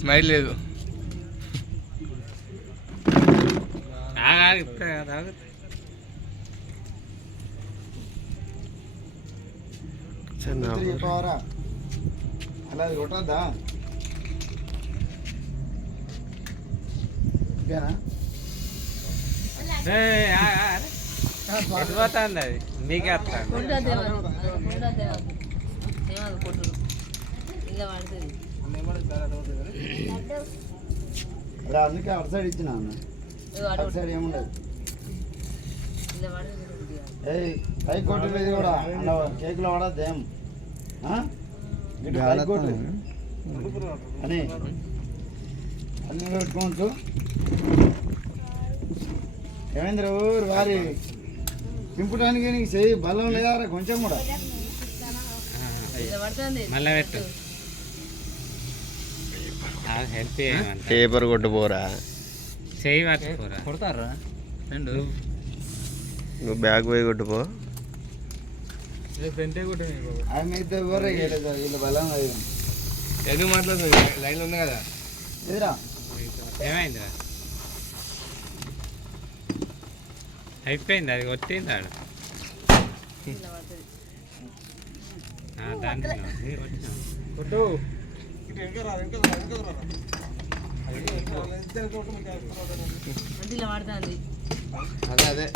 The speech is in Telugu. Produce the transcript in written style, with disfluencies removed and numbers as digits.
స్మైల్ లేదు. అలా కొట్టద్దా? పోతుంది అది మీకే అందుకే అటు సైడ్ ఇచ్చిన అటు సైడ్ ఏముండదు. కై కొట్టు ఇది కూడా కేకులో పడద్దు ఏం అని అన్ని పెట్టుకోవచ్చు. ఏమైంది ఊరు వారి దింపడానికి నీకు చెయ్యి బలం లేదా కొంచెం కూడా? మళ్ళీ పెట్టు పేపర్ కొట్టుపోరా, చెయ్యి పట్టుకోరా. కొడతారా రెండు? నువ్వు బ్యాగ్ పోయి కొట్టుపో. ఆమె అయితే ఎవరే వీళ్ళు బలం ఎందుకు మాట్లాడుతుంది? లైన్లో ఉంది కదా. ఎదురా ఏమైందిరా? అయిపోయింది, అది వచ్చింది ఆడ దాంట్లో అదే